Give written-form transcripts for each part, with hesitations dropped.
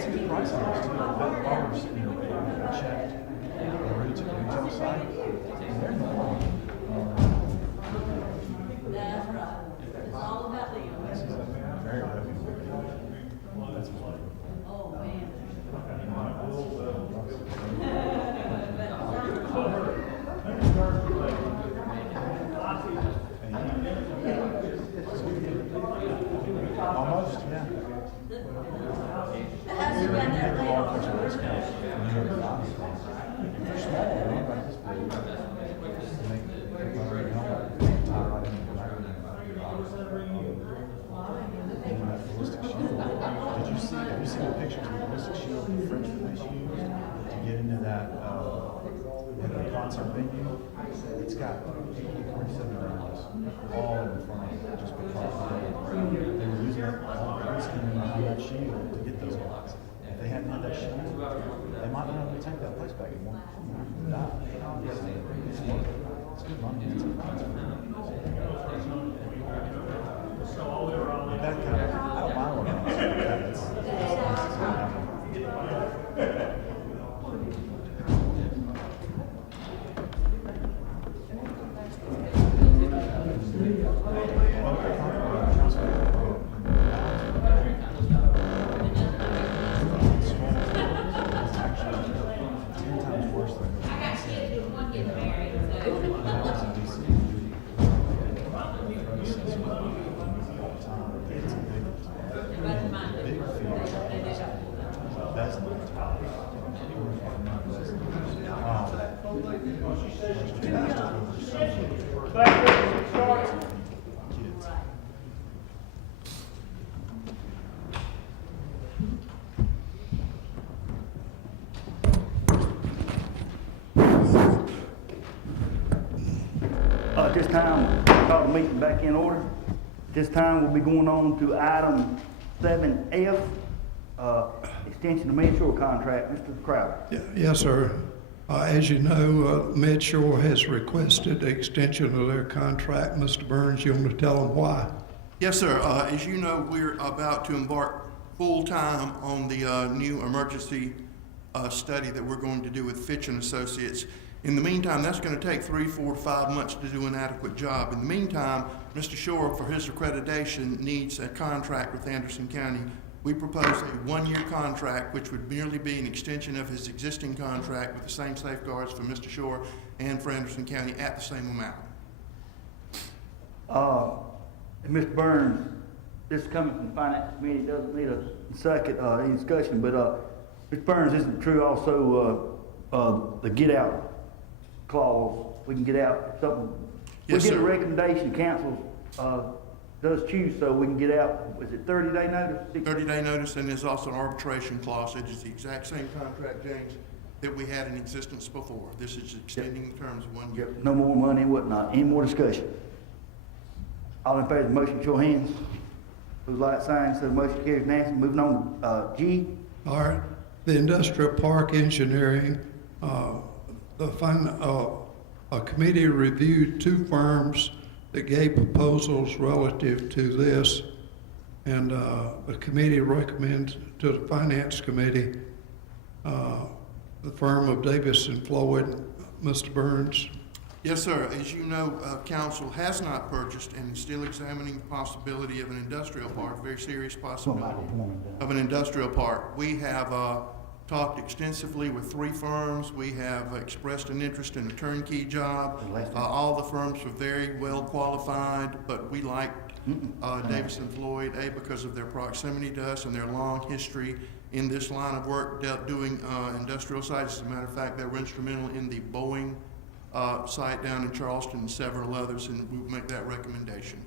that's a good price on those too. That farmers, you know, I checked the retail site, and they're normal. That's right. It's all about the. This is a very heavy. That's what. Oh, man. Almost, yeah. How's you got that laid on? They're small, they're not like this big. Did you see, have you seen the pictures of the ballistic shield and French finish used to get into that, in the concert venue? It's got 47 rounds all in the front, just because they were using it all behind that shield to get those guys. If they hadn't had that shield, they might not have to take that place back anymore. Die. It's worth it. It's good money. It's good money. That kind of, I don't mind what I'm saying. At this time, call the meeting back in order. This time, we'll be going on to item 7F, extension of Midshore contract. Mr. Crowder. Yes, sir. As you know, Midshore has requested the extension of their contract. Mr. Burns, you want to tell them why? Yes, sir. As you know, we're about to embark full-time on the new emergency study that we're going to do with Fitch and Associates. In the meantime, that's going to take 3, 4, 5 months to do an adequate job. In the meantime, Mr. Shore, for his accreditation, needs a contract with Anderson County. We propose a 1-year contract, which would merely be an extension of his existing contract with the same safeguards for Mr. Shore and for Anderson County at the same amount. Mr. Burns, this is coming from the Finance Committee, doesn't need a second, any discussion, but, Mr. Burns, isn't it true also, the get out clause, we can get out if something, Yes, we get a sir. recommendation, council, does choose, so we can get out, is it 30-day notice? 30-day notice, and there's also an arbitration clause. It is the exact same contract, James, that we had in existence before. This is extending the terms of 1 year. Yep, no more money and whatnot, any more discussion? All in favor of the motion, show of hands. Those like signs, so the motion carries unanimously. Moving on, G. All right. The industrial park engineering, a committee reviewed 2 firms that gave proposals relative to this, and the committee recommends to the Finance Committee the firm of Davis and Floyd. Mr. Burns. Yes, sir. As you know, council has not purchased and is still examining the possibility of an industrial park, very serious possibility of an industrial park. We have talked extensively with 3 firms. We have expressed an interest in a turnkey job. All the firms are very well qualified, but we liked Davis and Floyd, because of their proximity to us and their long history in this line of work, doing industrial sites. As a matter of fact, they were instrumental in the Boeing site down in Charleston and several others, and we will make that recommendation.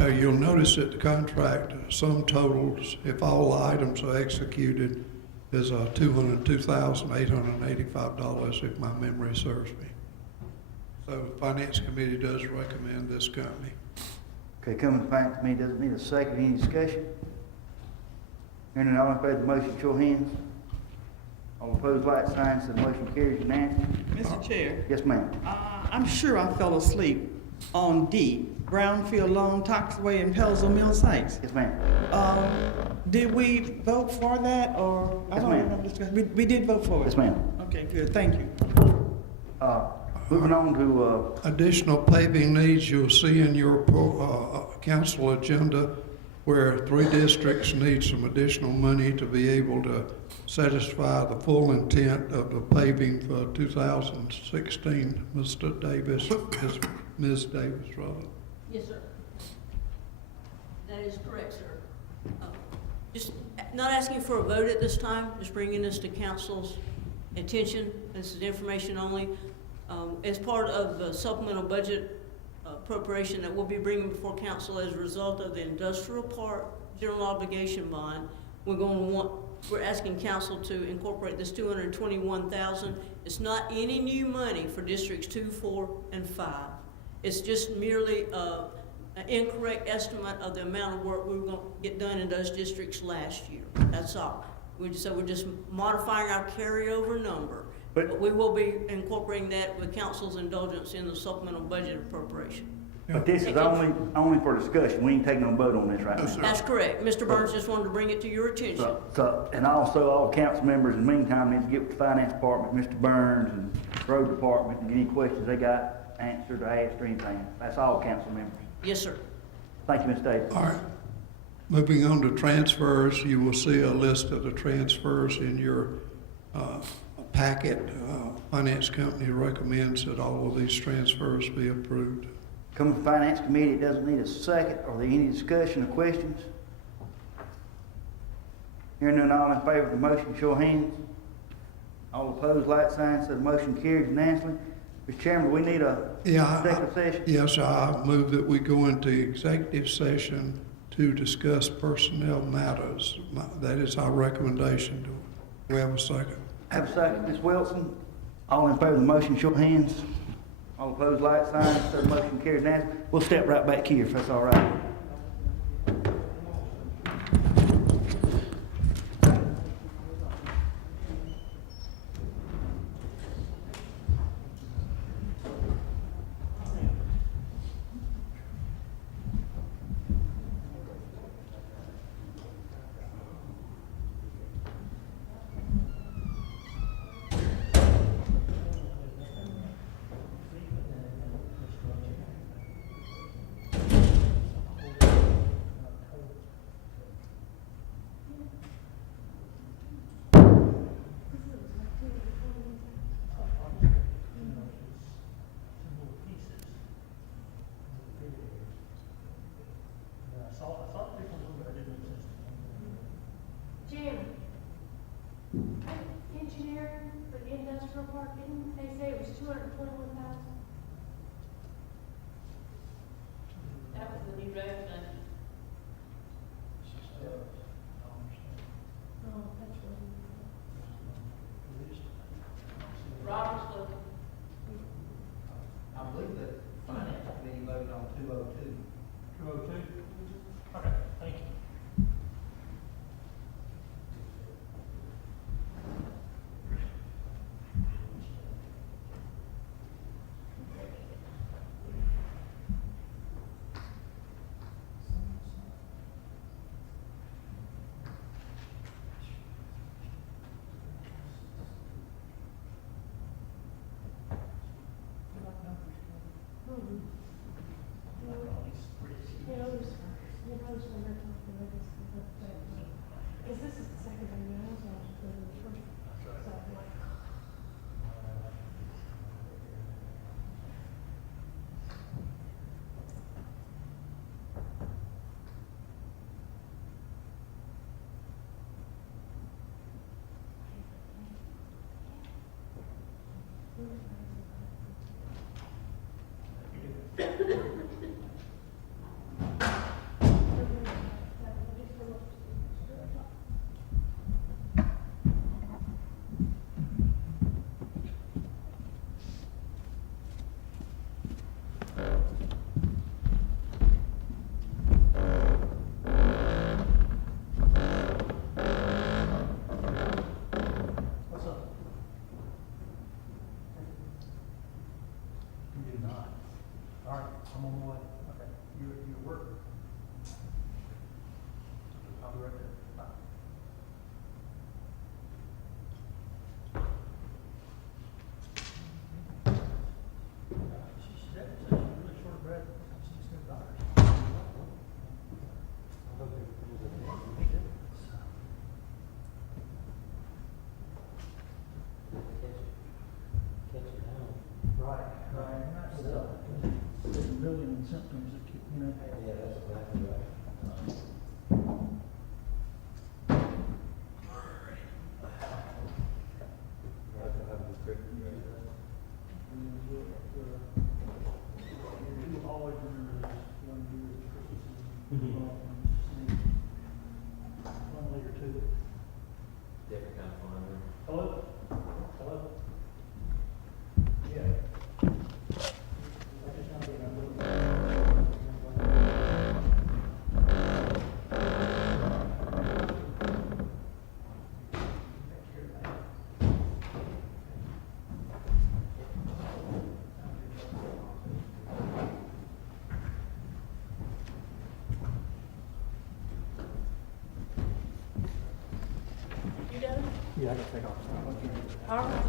You'll notice that the contract sum totals, if all items are executed, is $202,885, if my memory serves me. So the Finance Committee does recommend this company. Okay, coming to the Finance Committee, doesn't need a second, any discussion? Hearing none, all in favor of the motion, show of hands. All opposed, like signs, so the motion carries unanimously. Mr. Chair, Yes, ma'am. I'm sure I fell asleep on D, Brownfield Loan, Toxaway, and Pelzo Mill sites. Yes, ma'am. Did we vote for that, or? I Yes, don't ma'am. remember discussing. We did vote for it? Yes, ma'am. Okay, good, thank you. Moving on to, Additional paving needs you'll see in your council agenda where 3 districts need some additional money to be able to satisfy the full intent of the paving for 2016. Mr. Davis, Ms. Davis, rather. Yes, sir. That is correct, sir. Just not asking for a vote at this time, just bringing this to council's attention. This is information only. As part of the supplemental budget appropriation that we'll be bringing before council as a result of the industrial park general obligation bond, we're asking council to incorporate this $221,000. It's not any new money for districts 2, 4, and 5. It's just merely an incorrect estimate of the amount of work we were going to get done in those districts last year. That's all. So we're just modifying our carryover number. But we will be incorporating that with council's indulgence in the supplemental budget appropriation. but this is only for discussion. We ain't taking no vote on this right No, now. sir. That's correct. Mr. Burns just wanted to bring it to your attention. And also all council members in the meantime need to get with the finance department, Mr. Burns and road department, and get any questions they got answered or asked or anything. That's all council members. Yes, sir. Thank you, Ms. Davis. All right. Moving on to transfers, you will see a list of the transfers in your packet. Finance company recommends that all of these transfers be approved. Coming from Finance Committee, it doesn't need a second. Are there any discussion or questions? Hearing none, all in favor of the motion, show of hands. All opposed, like sign, so the motion carries unanimously. Mr. Chairman, we need a executive session. Yes, I move that we go into executive session to discuss personnel matters. That is our recommendation. Do we have a second? Have a second, Ms. Wilson. All in favor of the motion, show of hands. All opposed, like sign, so the motion carries unanimously. We'll step right back here if that's all right. Jim, engineering for the industrial park, didn't they say it was 221,000? That was the new road fund. Oh, that's what. Robert's looking. I believe that finance committee voted on 202. 202? Okay, thank you. Yeah, I gotta take off. All right.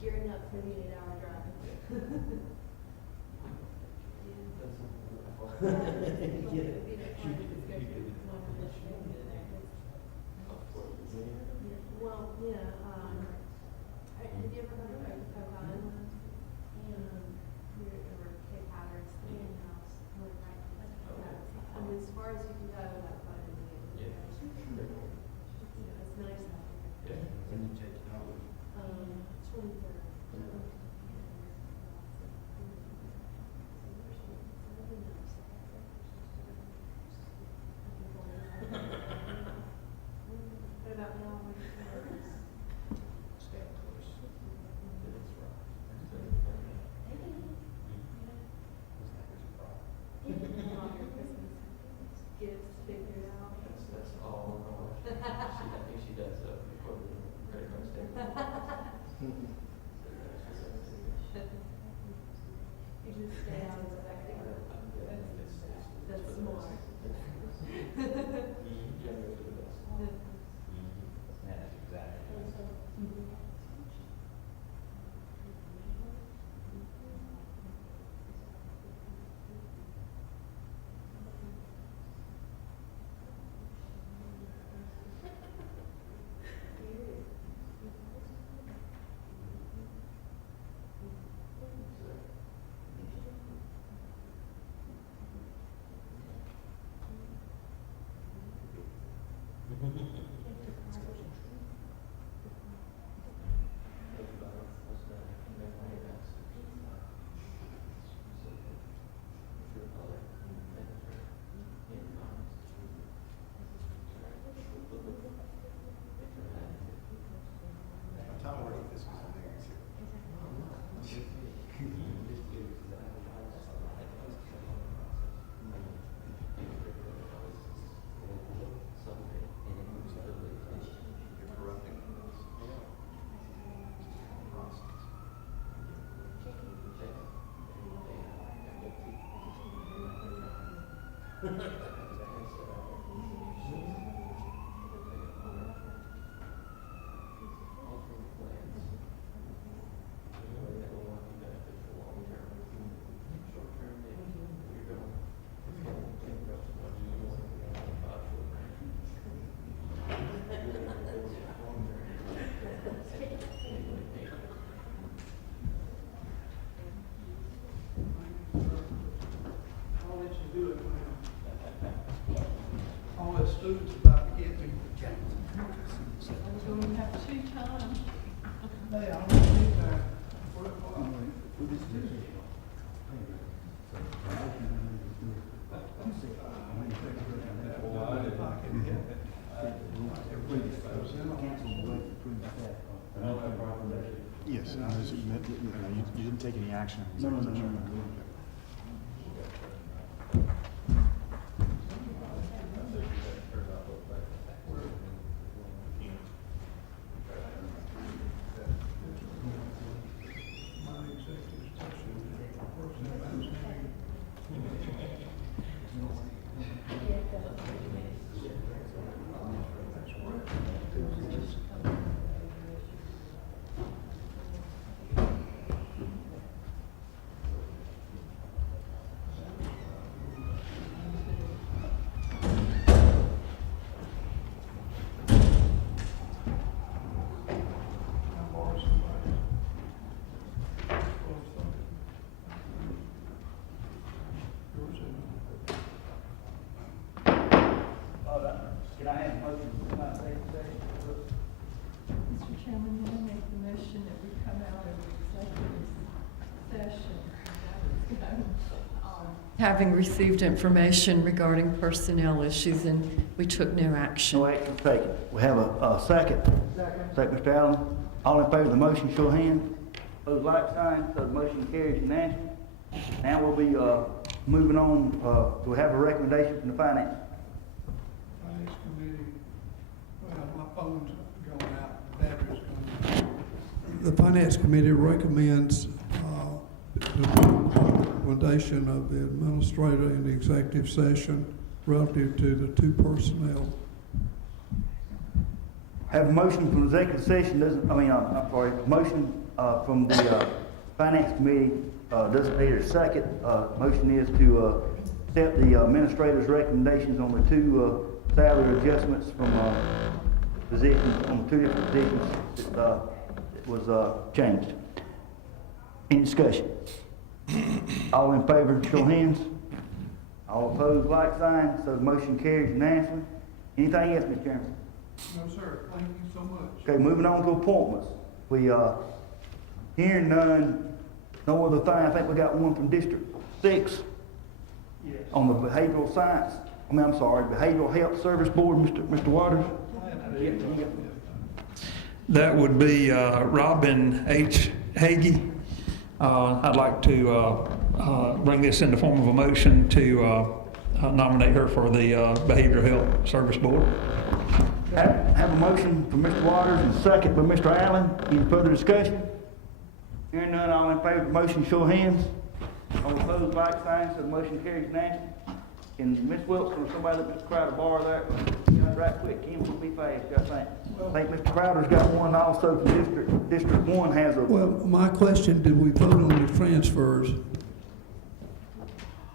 Gearing up for the 8-hour drive. Well, yeah, have you ever heard of Oak Island? Or Cape Hatteras, the main house, right? I mean, as far as you can go without finding the end. It's nice out there. When you take it out. 23rd. What about now? Stay close. It's right. All your Christmas gifts figured out. That's all on her. I think she does, for the credit card statement. You just stay out of the back. That's smart. That's exactly. Yes, you didn't take any action. No. Can I have a motion to come out of executive session? Mr. Chairman, may I make the motion that we come out of executive session? Having received information regarding personnel issues, and we took no action. No action taken. We have a second. Second, Mr. Allen. All in favor of the motion, show of hands. Opposed, like sign. So the motion carries unanimously. Now we'll be moving on. We have a recommendation from the finance. Finance Committee, well, my phone's going out, battery's going out. The Finance Committee recommends the recommendation of the administrator in the executive session relative to the two personnel. Have a motion from executive session, motion from the finance committee, doesn't need a second. Motion is to accept the administrator's recommendations on the two salary adjustments from positions, on two different positions that was changed. Any discussion? All in favor, show hands. All opposed, like sign. So the motion carries unanimously. Anything else, Mr. Chairman? No, sir. Thank you so much. Okay, moving on to appointments. We, hearing none, no other thing. I think we got one from District 6 on the Behavioral Health Service Board, Mr. Waters. That would be Robin H. Hagee. I'd like to bring this in the form of a motion to nominate her for the Behavioral Health Service Board. Have a motion from Mr. Waters and a second by Mr. Allen. Any further discussion? Hearing none, all in favor of the motion, show of hands. All opposed, like sign. So the motion carries unanimously. And Ms. Wilson or somebody let Mr. Crowder borrow that right quick. Kim will be fast, I think Mr. Crowder's got one also from District 1 has a. Well, my question, did we vote on the transfers?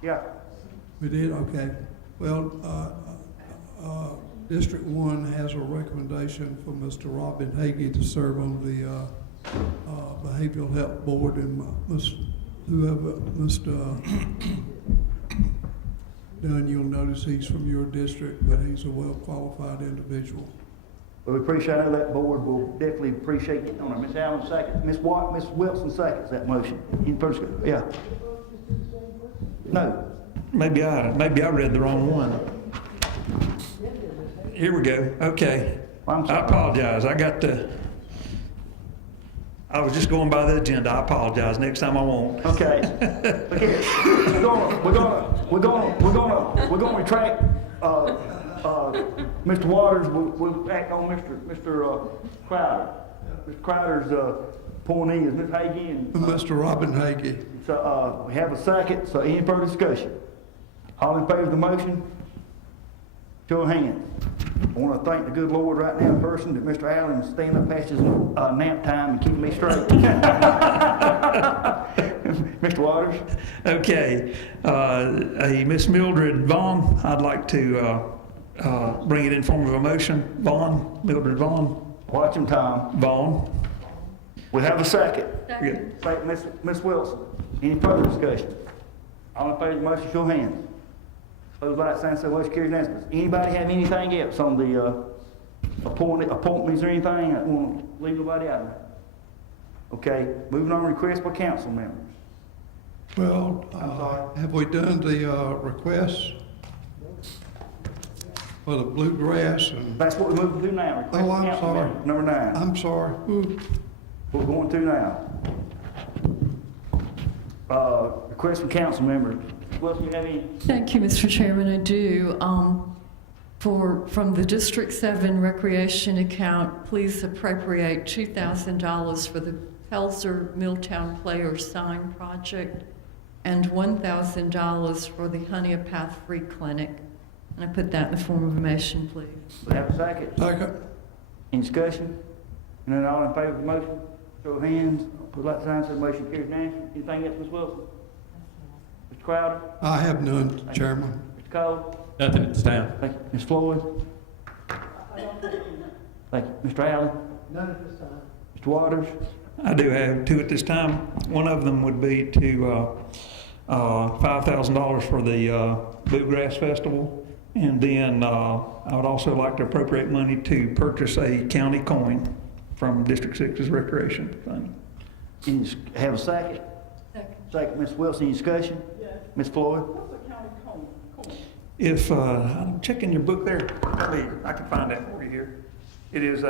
Yeah. We did, okay. Well, District 1 has a recommendation for Mr. Robin Hagee to serve on the Behavioral Health Board, and Mr. Dunn, you'll notice he's from your district, but he's a well-qualified individual. Well, we appreciate, I know that board will definitely appreciate getting on it. Ms. Allen second, Ms. Wilson seconds that motion. Any further discussion? Yeah. No. Maybe I read the wrong one. Here we go. Okay. I'm I sorry. apologize. I was just going by the agenda. I apologize. Next time I won't. Okay. Look here. We're gonna retract Mr. Waters. We'll act on Mr. Crowder. Mr. Crowder's appointee is Ms. Hagee and Mr. Robin Hagee. so we have a second. So any further discussion? All in favor of the motion? Show of hands. I want to thank the good Lord right now, person that Mr. Allen is staying up past his nap time and keeping me straight. Mr. Waters. Okay. Miss Mildred Vaughn, I'd like to bring it in form of a motion. Vaughn, Mildred Vaughn. Watch him, Tom. Vaughn. We have a second. Second. Second, Miss Wilson. Any further discussion? All in favor of the motion, show of hands. Those like sign, so motion carries unanimously. Anybody have anything else on the appointments or anything? I don't want to leave nobody out of there. Okay, moving on, request by council members. Well, I'm sorry. have we done the requests for the bluegrass and, That's what we're moving to now, request Oh, by I'm council sorry. member, number 9. I'm sorry. Ooh. We're going to now. Request from council members. Wilson, you have any? Thank you, Mr. Chairman. I do. From the District 7 Recreation account, please appropriate $2,000 for the Pelzer Milltown Players Sign Project and $1,000 for the Honeypath Free Clinic. And I put that in the form of a motion, please. We have a second. Second. Any discussion? And then all in favor of the motion, show of hands. Put like sign, so the motion carries unanimously. Anything else, Ms. Wilson? Mr. Crowder? I have none, Chairman. Mr. Cole? Nothing at this time. Thank you. Ms. Floyd? Thank you. Mr. Allen? None at this time. Mr. Waters? I do have 2 at this time. One of them would be to $5,000 for the Bluegrass Festival. And then I would also like to appropriate money to purchase a county coin from District 6's Recreation Fund. Have a second? Second. Second, Ms. Wilson, any discussion? Yes. Ms. Floyd? What's a county cone? If, check in your book there, I can find that for you here. It is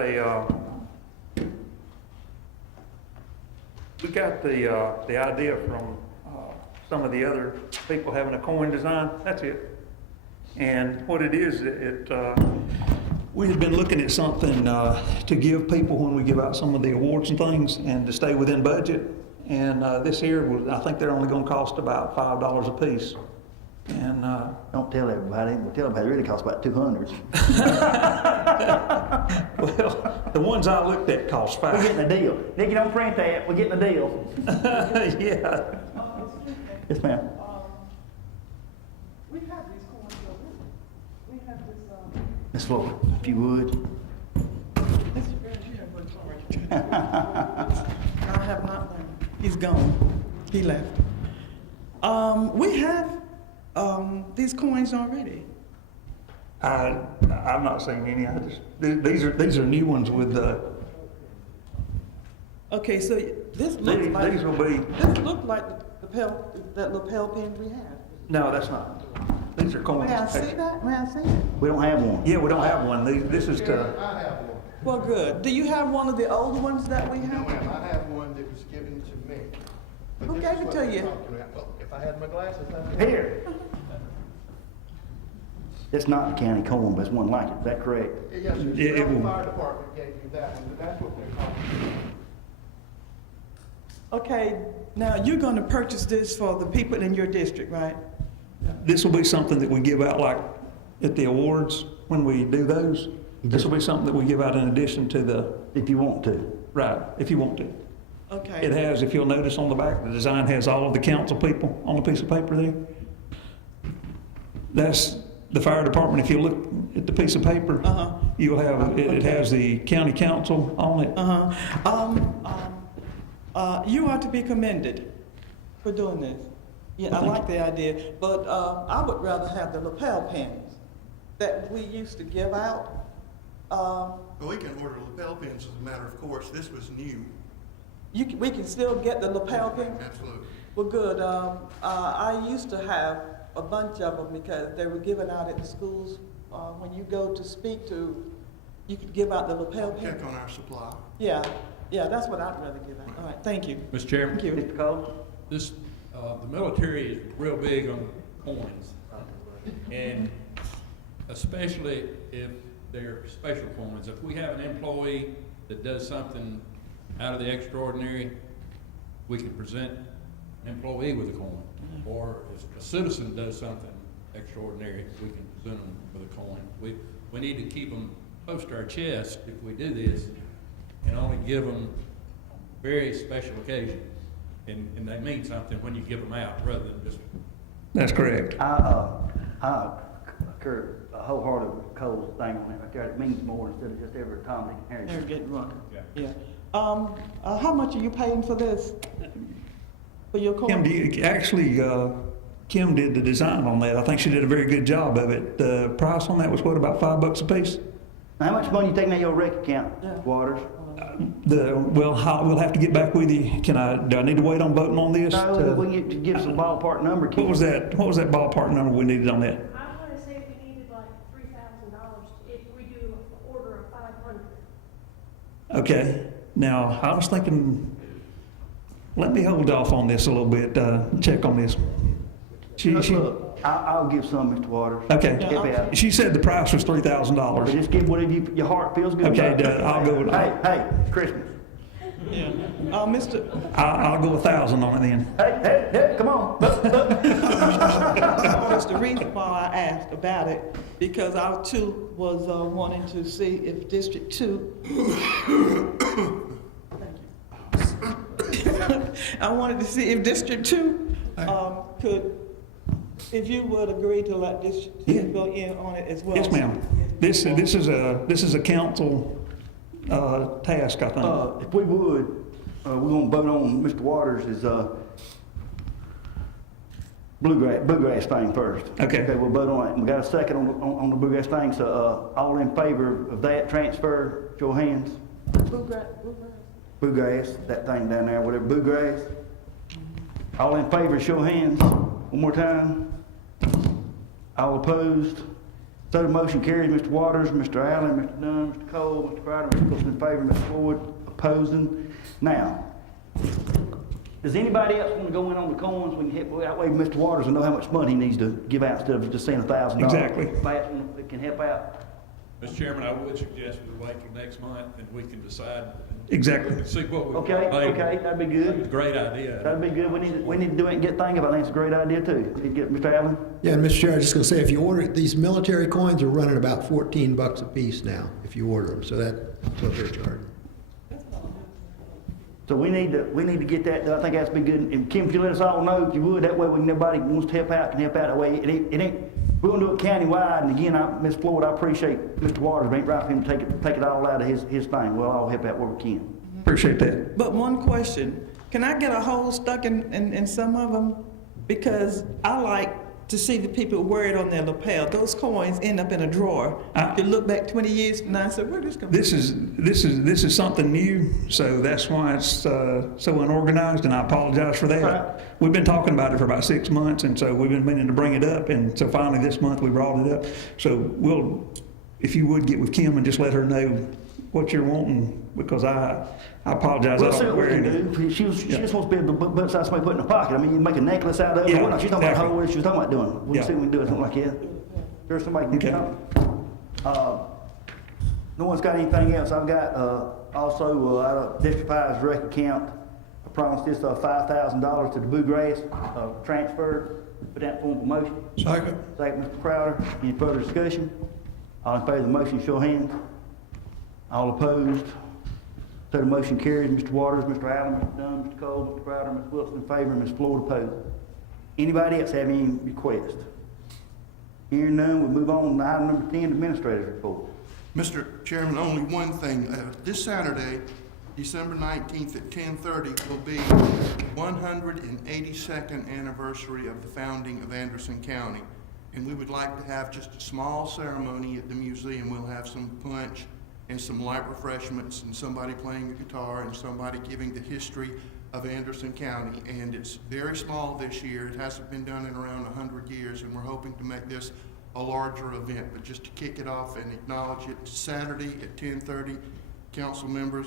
we got the idea from some of the other people having a coin design, that's it. And what it is, we had been looking at something to give people when we give out some of the awards and things and to stay within budget. And this here was, I think they're only gonna cost about $5 a piece. And Don't tell everybody. We'll tell everybody it really costs about $200. well, the ones I looked at cost We're $5. getting a deal. Nick, you don't print that. We're getting a deal. Yeah. Excuse me, Yes, ma'am. we have these coins already. We have this, Ms. Floyd, if you would. Mr. Burns, you have one card. I have not learned. He's gone. He left. We have, these coins already. I've not seen any. These are new ones with the. Okay, so this looks like. These will be. This looked like that lapel pin we have. No, that's not. These are coins. May I see that? May I see it? We don't have one. Yeah, we don't have one. This is to. I have one. Well, good. Do you have one of the old ones that we No, have? ma'am, I have one that was given to me. But Who this gave is it what to we're you? talking about. Well, if I had my glasses, I'd. Here. It's not the county coin, but it's one like it. Is that correct? Yes, sir. Yeah, it The will- fire department gave me that one, but that's what they're talking about. Okay, now you're gonna purchase this for the people in your district, right? This will be something that we give out like at the awards when we do those. This will be something that we give out in addition to the. If you want to. Right, if you want to. It Okay, has, if you'll notice on the back, the design has all of the council people on a piece of paper there. That's the fire department. If you look at the piece of paper, you'll have, it has the county council on it. you are to be commended for doing this. Yeah, I like the idea, but, I would rather have the lapel pins that we used to give out. Well, we can order lapel pins as a matter of course. This was new. We can still get the lapel pin? Absolutely. Well, good. I used to have a bunch of them because they were given out at the schools. When you go to speak to, you could give out the lapel pin. Check on our supply. Yeah, that's what I'd rather give out. All right, thank you. Mr. Chairman, Thank you. Mr. Cole? this, the military is real big on coins. And especially if they're special coins. If we have an employee that does something out of the extraordinary, we can present an employee with a coin. Or if a citizen does something extraordinary, we can present them with a coin. We need to keep them close to our chest if we do this and only give them on very special occasions. And they mean something when you give them out rather than just. That's correct. I concur wholehearted with Cole's thing on it right there. It means more instead of just every time, Dick, and They're Harry. getting run. Yeah. Yeah. How much are you paying for this? For your coin? Kim did the design on that. I think she did a very good job of it. The price on that was what, about $5 a piece? Now, how much money you taking out of your rec account, Yeah. Waters? we'll have to get back with you. Do I need to wait on voting on this? No, we get to give us a ballpark number. What was that ballpark number we needed on that? I want to say we needed like $3,000 if we do an order of 500. Okay, now, I was thinking, let me hold off on this a little bit, check on this. Look, I'll give some, Mr. Waters. Okay, Help me out. she said the price was But $3,000. just give whatever your heart feels good Okay, about. I'll go with, Hey, it's Christmas. Yeah. I'll go 1,000 on it then. Hey, come on. That's the reason why I asked about it, because I too was wanting to see if District 2. I wanted to see if District 2 could, if you would agree to let District 2 go in on it as well. Yes, ma'am. This is a council task, I think. If we would, we're gonna vote on Mr. Waters' bluegrass thing first. Okay. We'll vote on it. We got a second on the bluegrass thing, so, all in favor of that transfer, show of hands. Bluegrass, that thing down there, whatever, bluegrass. All in favor, show of hands. One more time. All opposed. So the motion carries. Mr. Waters, Mr. Allen, Mr. Dunn, Mr. Cole, Mr. Crowder, Mr. Wilson in favor, Mr. Floyd opposing. Now, does anybody else want to go in on the coins? We can help, that way Mr. Waters will know how much money he needs to give out instead of just saying $1,000. Exactly. It can help out. Mr. Chairman, I would suggest we wait till next month and we can decide. Exactly. We can see what we. Okay, that'd be good. Great idea. That'd be good. We need to do it and get thinking about it. I think it's a great idea too. Need to get Mr. Allen? Yeah, and Mr. Chair, I was just gonna say, if you order, these military coins are running about $14 a piece now, if you order them, so that's what they're charging. So we need to get that done. I think that's be good. And Kim, if you let us all know, if you would, that way we can, everybody who wants to help out can help out. That way it ain't, we're gonna do it countywide. And again, Ms. Floyd, I appreciate Mr. Waters, it ain't right for him to take it all out of his thing. We'll all help out where we can. Appreciate that. But one question, can I get a hole stuck in some of them? Because I like to see the people wear it on their lapel. Those coins end up in a drawer. You look back 20 years from now and say, where'd this come from? This is something new, so that's why it's so unorganized, and I apologize for that. Right. We've been talking about it for about 6 months, and so we've been meaning to bring it up, and so finally this month we brought it up. So we'll, if you would get with Kim and just let her know what you're wanting, because I apologize. We'll I see don't what we wear can any. do. She just wants to be able to put something somebody put in the pocket. I mean, you make a necklace out of it. Yeah, Whatnot. She's talking exactly. about how she was talking about doing. We'll Yeah. see what we can do with something like that. There's somebody can do Okay. something. No one's got anything else. I've got, also, out of District 5's rec account, I promised this, $5,000 to the bluegrass, transfer, put that in form of a motion. Second. Second, Mr. Crowder. Any further discussion? All in favor of the motion, show of hands. All opposed? So the motion carries. Mr. Waters, Mr. Allen, Mr. Dunn, Mr. Cole, Mr. Crowder, Ms. Wilson in favor, Ms. Floyd opposed. Anybody else have any request? Hearing none, we'll move on to item number 10, Administrator's Report. Mr. Chairman, only one thing. This Saturday, December 19th at 10:30 will be 182nd anniversary of the founding of Anderson County. And we would like to have just a small ceremony at the museum. We'll have some punch and some light refreshments and somebody playing the guitar and somebody giving the history of Anderson County. And it's very small this year. It hasn't been done in around 100 years, and we're hoping to make this a larger event. But just to kick it off and acknowledge it, Saturday at 10:30, council members,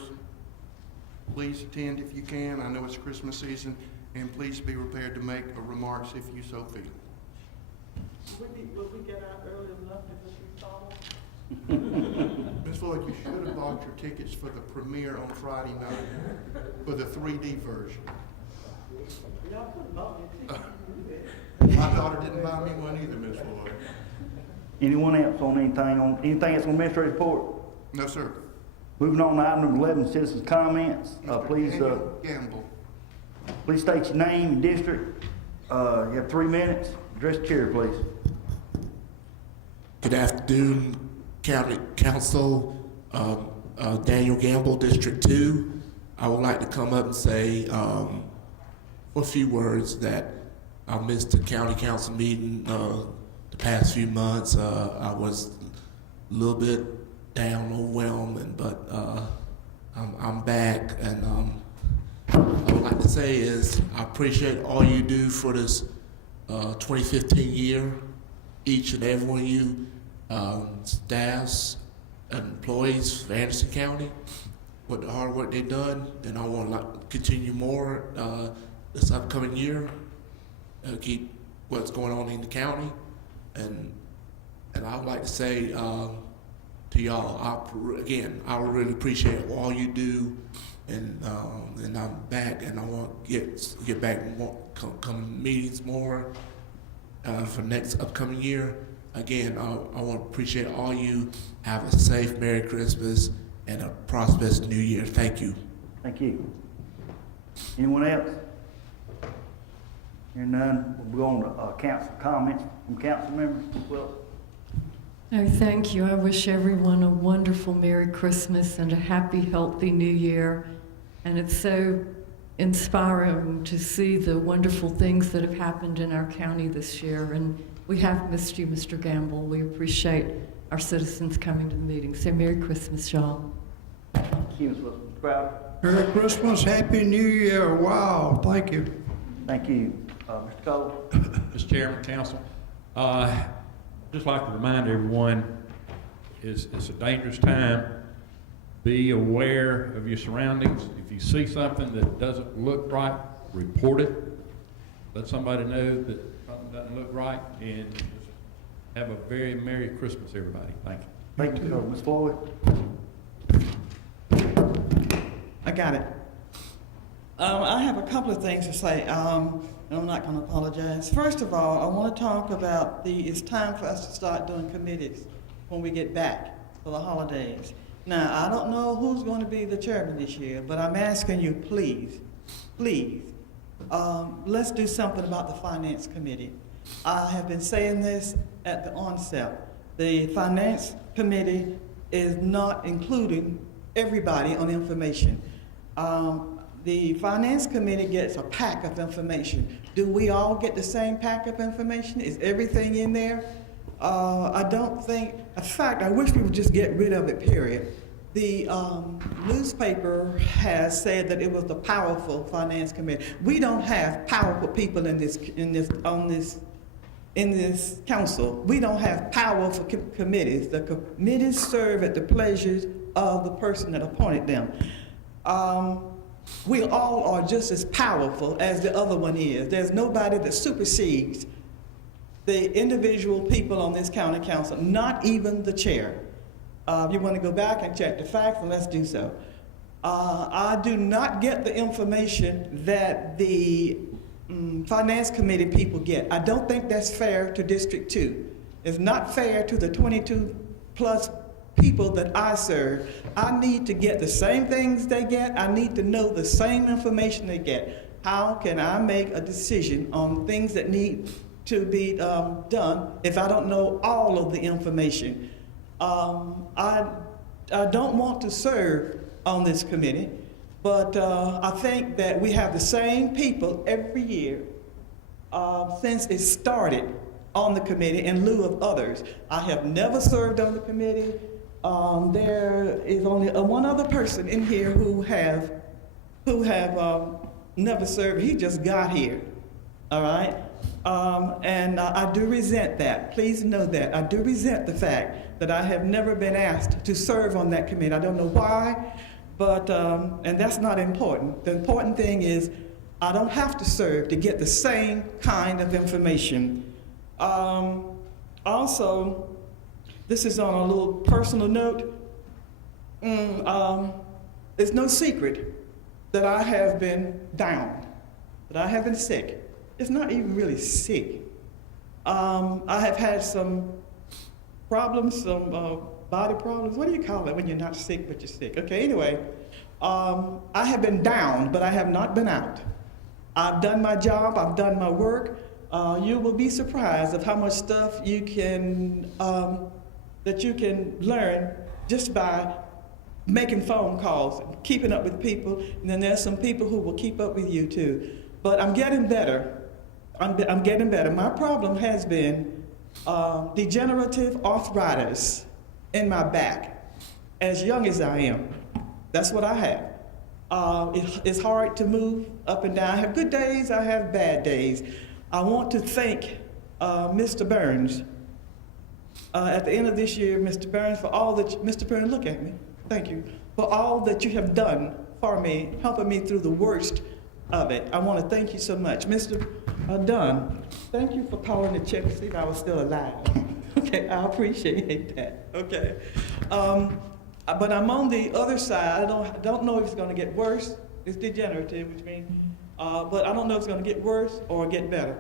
please attend if you can. I know it's Christmas season, and please be prepared to make remarks if you so feel. Would we get out early enough if we saw? Ms. Floyd, you should have bought your tickets for the premiere on Friday night, for the 3D version. Y'all could have bought me a ticket. My daughter didn't buy me one either, Ms. Floyd. Anyone else on anything else on Administrator's Report? No, sir. Moving on to item number 11, Citizens' Comments. Please, Daniel Gamble. please state your name and district. You have 3 minutes. Address the chair, please. Good afternoon, County Council. Daniel Gamble, District 2. I would like to come up and say a few words that I missed the County Council meeting the past few months. I was a little bit down, overwhelmed, but say is I appreciate all you do for this 2015 year, each and every one of you, staffs and employees of Anderson County, with the hard work they've done, and I want to continue more this upcoming year, keep what's going on in the county, and I would like to say to y'all, I really appreciate all you do, and I'm back, and I want to get back more, come meetings more for next upcoming year. Again, I want to appreciate all you. Have a safe Merry Christmas and a prosperous New Year. Thank you. Thank you. Anyone else? Hearing none, we'll go on to council comments from council members. Well, No, thank you. I wish everyone a wonderful Merry Christmas and a happy, healthy New Year. And it's so inspiring to see the wonderful things that have happened in our county this year. And we have missed you, Mr. Gamble. We appreciate our citizens coming to the meeting. So Merry Christmas, y'all. thank you, Ms. Wilson. Mr. Crowder? Merry Christmas, Happy New Year. Wow, thank you. Thank you. Mr. Cole? Mr. Chairman, Council, just like to remind everyone, it's a dangerous time. Be aware of your surroundings. If you see something that doesn't look right, report it. Let somebody know that something doesn't look right, and just have a very Merry Christmas, everybody. Thank you. Thank you. Ms. Floyd? I got it. I have a couple of things to say. I'm not going to apologize. First of all, I want to talk about it's time for us to start doing committees when we get back for the holidays. Now, I don't know who's going to be the chairman this year, but I'm asking you, please, let's do something about the finance committee. I have been saying this at the onset. The finance committee is not including everybody on information. The finance committee gets a pack of information. Do we all get the same pack of information? Is everything in there? I don't think, in fact, I wish we would just get rid of it, period. The newspaper has said that it was the powerful finance committee. We don't have powerful people in this council. We don't have powerful committees. The committees serve at the pleasures of the person that appointed them. We all are just as powerful as the other one is. There's nobody that supersedes the individual people on this county council, not even the chair. If you want to go back and check the facts, then let's do so. I do not get the information that the finance committee people get. I don't think that's fair to District 2. It's not fair to the 22 plus people that I serve. I need to get the same things they get. I need to know the same information they get. How can I make a decision on things that need to be done if I don't know all of the information? I don't want to serve on this committee, but I think that we have the same people every year since it started on the committee in lieu of others. I have never served on the committee. There is only one other person in here who have never served. He just got here, all right? And I do resent that. Please know that. I do resent the fact that I have never been asked to serve on that committee. I don't know why, but, and that's not important. The important thing is I don't have to serve to get the same kind of information. Also, this is on a little personal note. It's no secret that I have been down, that I have been sick. It's not even really sick. I have had some problems, some body problems. What do you call it when you're not sick but you're sick? Okay, anyway, I have been down, but I have not been out. I've done my job, I've done my work. You will be surprised of how much stuff you can, that you can learn just by making phone calls, keeping up with people, and then there's some people who will keep up with you too. But I'm getting better. I'm getting better. My problem has been degenerative arthritis in my back, as young as I am. That's what I have. It's hard to move up and down. I have good days, I have bad days. I want to thank Mr. Burns. At the end of this year, Mr. Burns, for all that, Mr. Burns, look at me, thank you, for all that you have done for me, helping me through the worst of it. I want to thank you so much. Mr. Dunn, thank you for calling to check to see if I was still alive. Okay, I appreciate that, okay. But I'm on the other side. I don't know if it's going to get worse. It's degenerative, which means, but I don't know if it's going to get worse or get better.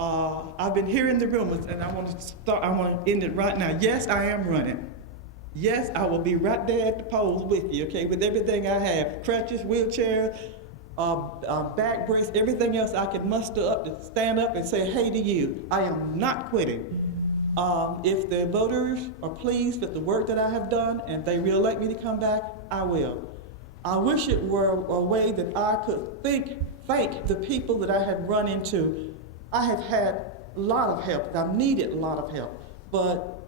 I've been hearing the rumors, and I want to end it right now. Yes, I am running. Yes, I will be right there at the polls with you, okay, with everything I have, crutches, wheelchairs, back brace, everything else I can muster up to stand up and say, hey to you, I am not quitting. If the voters are pleased with the work that I have done and they re-elect me to come back, I will. I wish it were a way that I could thank the people that I have run into. I have had a lot of help. I've needed a lot of help. But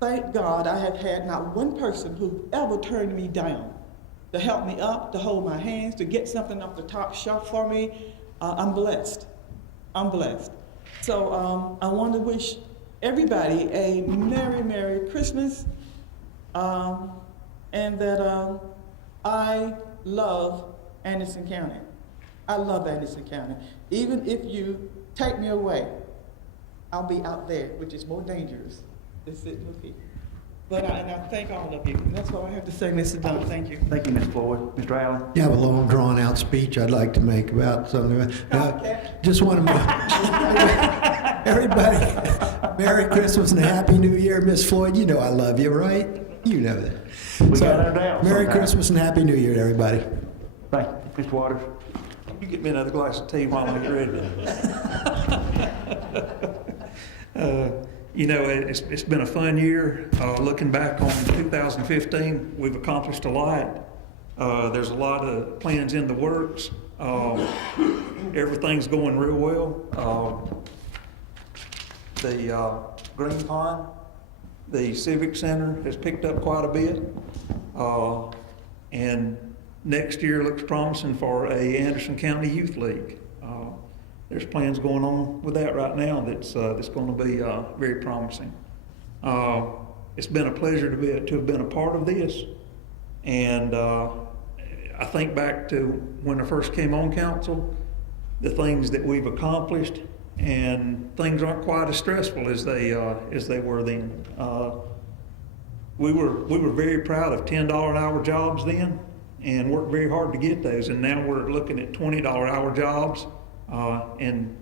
thank God I have had not one person who ever turned me down to help me up, to hold my hands, to get something off the top shelf for me. I'm blessed. I'm blessed. So I want to wish everybody a Merry, Merry Christmas, and that I love Anderson County. I love Anderson County. Even if you take me away, I'll be out there, which is more dangerous than sitting with people. But I thank all of you. And that's all I have to say, Mr. Dunn. Thank you. Thank you, Ms. Floyd. Mr. Allen? You have a long, drawn-out speech I'd like to make about something. Just want to everybody, Merry Christmas and a Happy New Year. Miss Floyd, you know I love you, right? You know that. We got our doubts Merry sometimes. Christmas and Happy New Year to everybody. Thank you. Mr. Waters? You get me another glass of tea while I'm ready. You know, it's been a fun year. Looking back on 2015, we've accomplished a lot. There's a lot of plans in the works. Everything's going real well. The Green Pond, the Civic Center has picked up quite a bit. And next year looks promising for a Anderson County Youth League. There's plans going on with that right now that's going to be very promising. It's been a pleasure to have been a part of this, and I think back to when I first came on council, the things that we've accomplished, and things aren't quite as stressful as they were then. We were very proud of $10 an hour jobs then, and worked very hard to get those, and now we're looking at $20 an hour jobs. And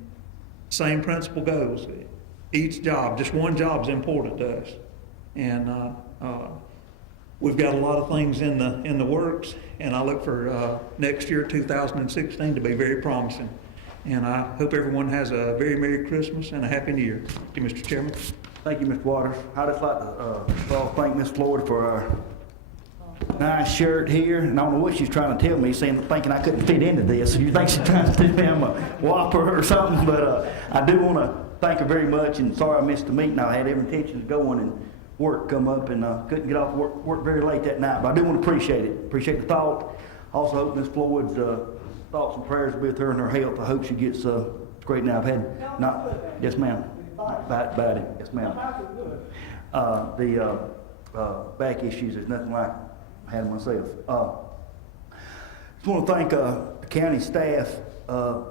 same principle goes. Each job, just one job is important to us. And we've got a lot of things in the works, and I look for next year, 2016, to be very promising. And I hope everyone has a very Merry Christmas and a Happy New Year. Thank you, Mr. Chairman. Thank you, Mr. Waters. I'd just like to thank Ms. Floyd for our nice shirt here, and I don't know what she's trying to tell me, thinking I couldn't fit into this. You think she's trying to tell me I'm a whopper or something, but I do want to thank her very much, and sorry I missed the meeting. I had every intention of going, and work come up, and couldn't get off work very late that night, but I do want to appreciate it. Appreciate the thought. Also hope Ms. Floyd's thoughts and prayers with her and her health. I hope she gets straightened out. I've had yes ma'am, about it, yes ma'am. The back issues, there's nothing like I had myself. Just want to thank the county staff, our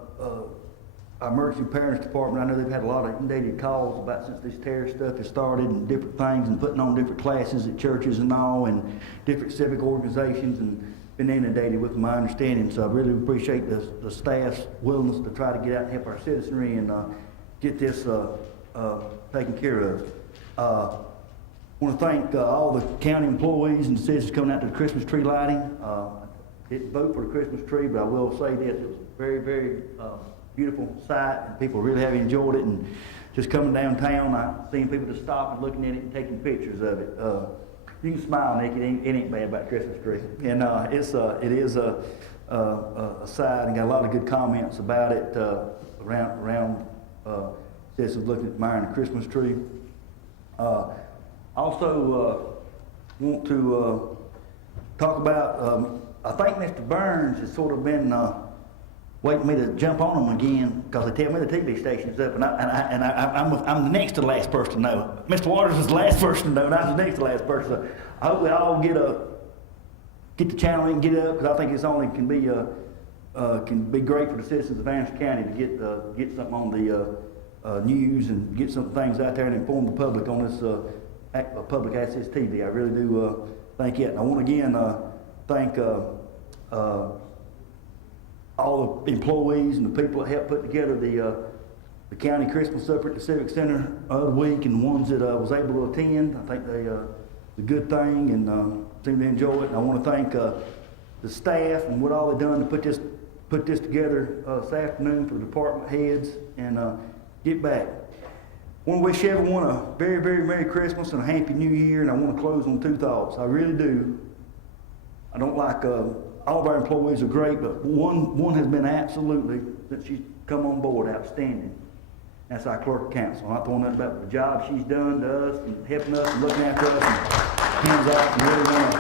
emergency preparedness department. I know they've had a lot of inundated calls about since this terror stuff has started, and different things, and putting on different classes at churches and all, and different civic organizations, and been inundated with my understanding. So I really appreciate the staff's willingness to try to get out and help our citizenry and get this taken care of. I want to thank all the county employees and citizens coming out to the Christmas tree lighting. Didn't vote for the Christmas tree, but I will say this, it was a very, very beautiful sight, and people really have enjoyed it. And just coming downtown, I've seen people just stop and looking at it and taking pictures of it. You can smile, Nick, it ain't bad about Christmas tree. And it is a sight, and got a lot of good comments about it around citizens looking at admiring the Christmas tree. Also, want to talk about I think Mr. Burns has sort of been, waiting me to jump on them again, because they tell me the TV station's up, and I'm the next to the last person to know. Mr. Waters is the last person to know, and I'm the next to the last person. So I hope we all get the channel and get up, because I think it's only can be great for the citizens of Anderson County to get something on the news and get some things out there and inform the public on this public access TV. I really do think it. And I want to again thank all the employees and the people that helped put together the county Christmas supper at the Civic Center the other week, and the ones that was able to attend. I think they the good thing and seem to enjoy it. And I want to thank the staff and what all they've done to put this together this afternoon for the department heads and get back. I want to wish everyone a very, very Merry Christmas and a Happy New Year, and I want to close on two thoughts. I really do. I don't like, all of our employees are great, but one has been absolutely, since she's come on board, outstanding. That's our clerk of council. I'm not throwing nothing about the job she's done to us and helping us and looking after us and hands off, and really want to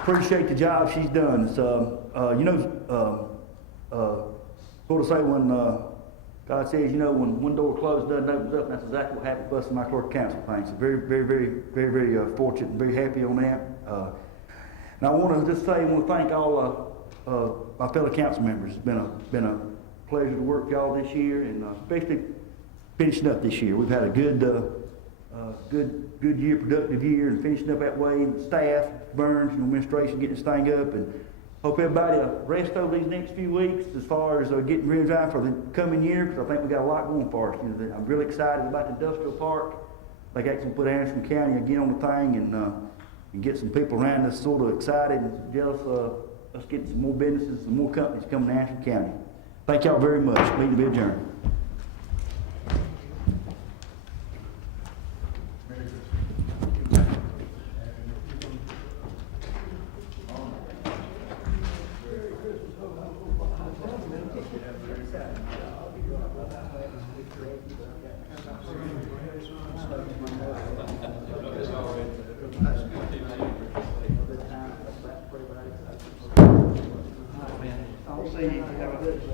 appreciate the job she's done. It's, sort of say when God says, when one door closes, doesn't open up, and that's exactly what happened to us in my clerk of council thing. So very, very, very, very, very fortunate and very happy on that. And I want to just say, I want to thank all my fellow council members. It's been a pleasure to work with y'all this year, and especially finishing up this year. We've had a good year, productive year, and finishing up that way. And staff, Burns, and administration getting this thing up, and hope everybody rest over these next few weeks as far as getting ready for the coming year, because I think we got a lot going for us. I'm really excited about the industrial park. They actually put Anderson County again on the thing, and get some people around us sort of excited and jealous of us getting some more businesses, some more companies coming to Anderson County. Thank y'all very much. Meeting to be adjourned. I'll see you. Have a good day.